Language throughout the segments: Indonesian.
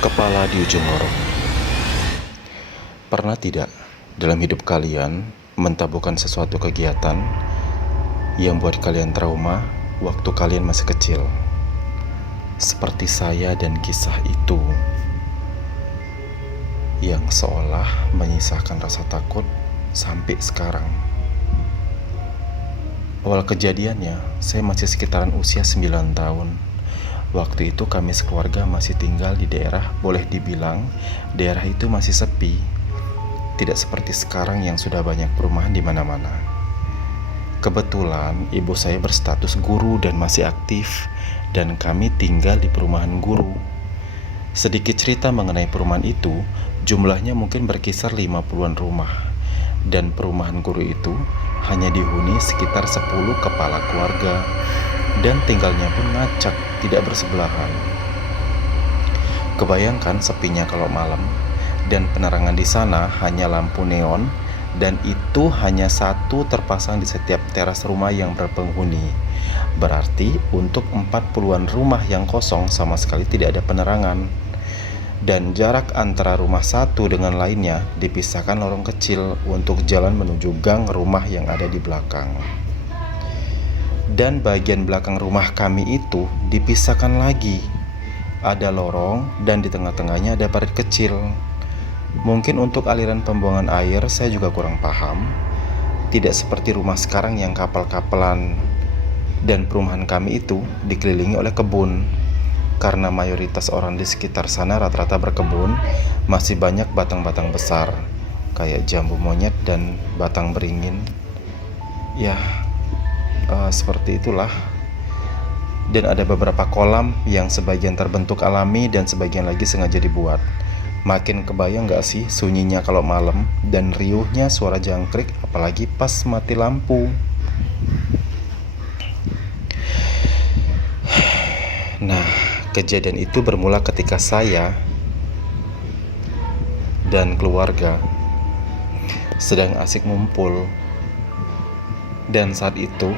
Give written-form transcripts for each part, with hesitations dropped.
Kepala di ujung lorong. Pernah tidak dalam hidup kalian mentabuhkan sesuatu kegiatan yang buat kalian trauma waktu kalian masih kecil? Seperti saya dan kisah itu yang seolah menyisakan rasa takut sampai sekarang. Awal kejadiannya, saya masih sekitaran usia 9 tahun. Waktu itu kami sekeluarga masih tinggal di daerah, boleh dibilang daerah itu masih sepi. Tidak seperti sekarang yang sudah banyak perumahan di mana-mana. Kebetulan ibu saya berstatus guru dan masih aktif, dan kami tinggal di perumahan guru. Sedikit cerita mengenai perumahan itu, jumlahnya mungkin berkisar 50-an rumah. Dan perumahan guru itu hanya dihuni sekitar 10 kepala keluarga, dan tinggalnya pun ngacak, tidak bersebelahan. Kebayangkan sepinya kalau malam, dan penerangan di sana hanya lampu neon, dan itu hanya satu terpasang di setiap teras rumah yang berpenghuni. Berarti untuk 40-an rumah yang kosong sama sekali tidak ada penerangan. Dan jarak antara rumah satu dengan lainnya dipisahkan lorong kecil untuk jalan menuju gang rumah yang ada di belakang. Dan bagian belakang rumah kami itu dipisahkan lagi. Ada lorong dan di tengah-tengahnya ada parit kecil. Mungkin untuk aliran pembuangan air saya juga kurang paham. Tidak seperti rumah sekarang yang kapal-kapalan. Dan perumahan kami itu dikelilingi oleh kebun. Karena mayoritas orang di sekitar sana rata-rata berkebun, masih banyak batang-batang besar kayak jambu monyet dan batang beringin. Ya, seperti itulah. Dan ada beberapa kolam yang sebagian terbentuk alami dan sebagian lagi sengaja dibuat. Makin kebayang gak sih sunyinya kalau malam dan riuhnya suara jangkrik apalagi pas mati lampu. Nah, kejadian itu bermula ketika saya dan keluarga sedang asik ngumpul. Dan saat itu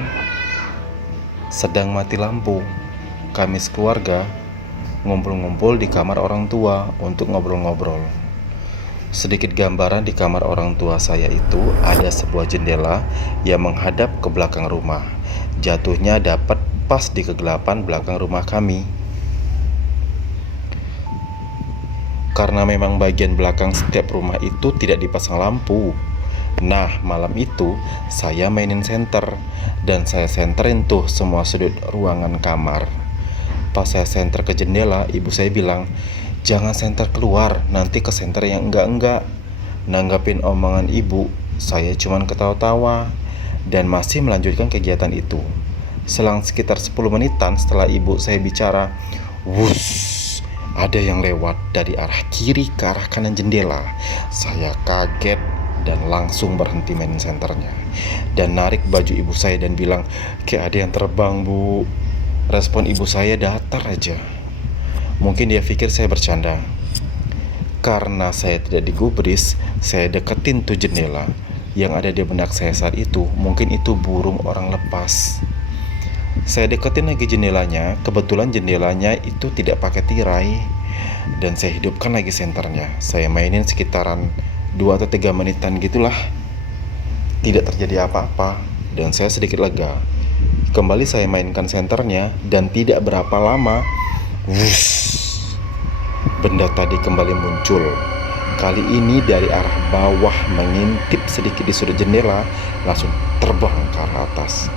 sedang mati lampu. Kami sekeluarga ngumpul-ngumpul di kamar orang tua untuk ngobrol-ngobrol. Sedikit gambaran, di kamar orang tua saya itu ada sebuah jendela yang menghadap ke belakang rumah. Jatuhnya dapat pas di kegelapan belakang rumah kami. Karena memang bagian belakang setiap rumah itu tidak dipasang lampu. Nah, malam itu saya mainin senter, dan saya senterin tuh semua sudut ruangan kamar. Pas saya senter ke jendela, ibu saya bilang, "Jangan senter keluar, nanti ke senter yang enggak-enggak." Nanggapin omongan ibu, saya cuman ketawa-tawa dan masih melanjutkan kegiatan itu. Selang sekitar 10 menitan setelah ibu saya bicara, wuss, ada yang lewat dari arah kiri ke arah kanan jendela. Saya kaget dan langsung berhenti main senternya dan narik baju ibu saya dan bilang, "Kayak ada yang terbang, Bu." Respon ibu saya datar aja. Mungkin dia pikir saya bercanda. Karena saya tidak digubris, saya deketin tuh jendela. Yang ada di benak saya saat itu, mungkin itu burung orang lepas. Saya deketin lagi jendelanya. Kebetulan jendelanya itu tidak pakai tirai, dan saya hidupkan lagi senternya. Saya mainin sekitaran 2 atau 3 menitan gitulah. Tidak terjadi apa-apa, dan saya sedikit lega. Kembali saya mainkan senternya, dan tidak berapa lama, wuss, benda tadi kembali muncul. Kali ini dari arah bawah, mengintip sedikit di sudut jendela, langsung terbang ke arah atas.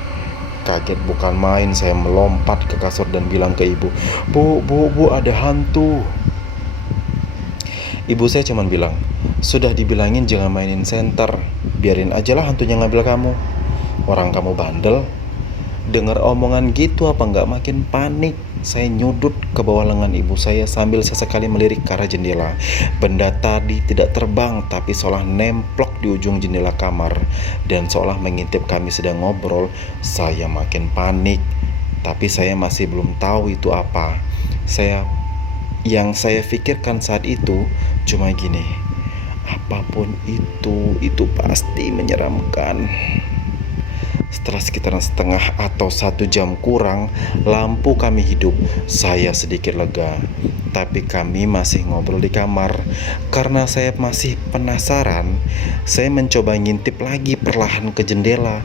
Kaget bukan main, saya melompat ke kasur dan bilang ke ibu, Bu, ada hantu." Ibu saya cuma bilang, "Sudah dibilangin jangan mainin senter, biarin aja lah hantunya ngambil kamu. Orang kamu bandel." Dengar omongan gitu apa nggak makin panik. Saya nyudut ke bawah lengan ibu saya sambil sesekali melirik ke arah jendela. Benda tadi tidak terbang, tapi seolah nemplok di ujung jendela kamar dan seolah mengintip kami sedang ngobrol. Saya makin panik, tapi saya masih belum tahu itu apa. Yang saya pikirkan saat itu cuma gini, apapun itu pasti menyeramkan. Setelah sekitaran setengah atau 1 jam kurang, lampu kami hidup. Saya sedikit lega, tapi kami masih ngobrol di kamar. Karena saya masih penasaran, saya mencoba ngintip lagi perlahan ke jendela,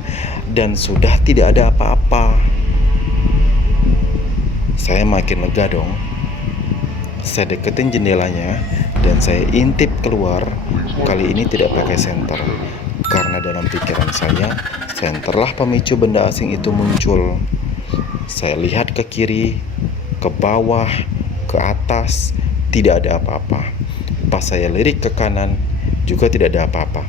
dan sudah tidak ada apa-apa. Saya makin lega dong. Saya deketin jendelanya dan saya intip keluar. Kali ini tidak pakai senter, karena dalam pikiran saya, senterlah pemicu benda asing itu muncul. Saya lihat ke kiri, ke bawah, ke atas, tidak ada apa-apa. Pas saya lirik ke kanan, juga tidak ada apa-apa.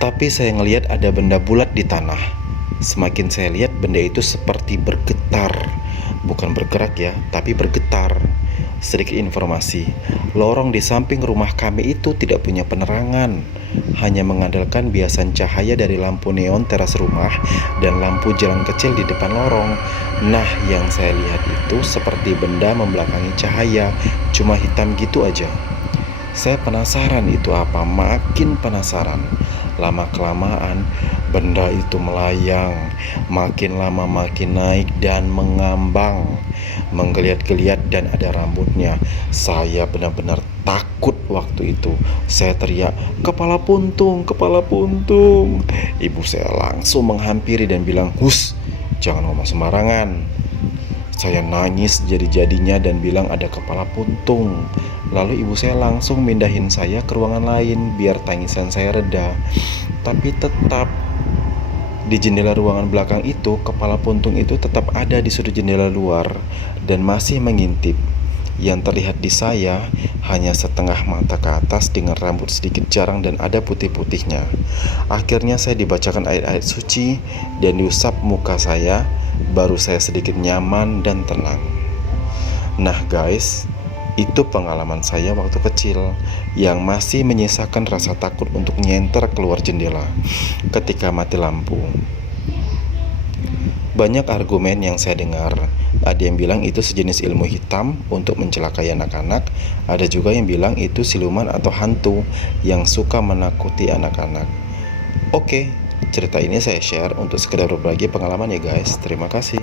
Tapi saya ngelihat ada benda bulat di tanah. Semakin saya lihat, benda itu seperti bergetar. Bukan bergerak ya, tapi bergetar. Sedikit informasi, lorong di samping rumah kami itu tidak punya penerangan, hanya mengandalkan biasan cahaya dari lampu neon teras rumah dan lampu jalan kecil di depan lorong. Nah, yang saya lihat itu seperti benda membelakangi cahaya, cuma hitam gitu aja. Saya penasaran itu apa, makin penasaran. Lama-kelamaan benda itu melayang, makin lama makin naik dan mengambang, menggeliat-geliat dan ada rambutnya. Saya benar-benar takut waktu itu. Saya teriak, "Kepala puntung, kepala puntung." Ibu saya langsung menghampiri dan bilang, "Hus, jangan ngomong sembarangan." Saya nangis jadi-jadinya dan bilang ada kepala puntung. Lalu ibu saya langsung mindahin saya ke ruangan lain biar tangisan saya reda. Tapi tetap di jendela ruangan belakang itu, kepala puntung itu tetap ada di sudut jendela luar dan masih mengintip. Yang terlihat di saya hanya setengah mata ke atas dengan rambut sedikit jarang dan ada putih-putihnya. Akhirnya saya dibacakan ayat-ayat suci dan diusap muka saya. Baru saya sedikit nyaman dan tenang. Nah guys, itu pengalaman saya waktu kecil yang masih menyisakan rasa takut untuk nyenter keluar jendela ketika mati lampu. Banyak argumen yang saya dengar. Ada yang bilang itu sejenis ilmu hitam untuk mencelakai anak-anak. Ada juga yang bilang itu siluman atau hantu yang suka menakuti anak-anak. Oke, cerita ini saya share untuk sekedar berbagi pengalaman ya guys. Terima kasih.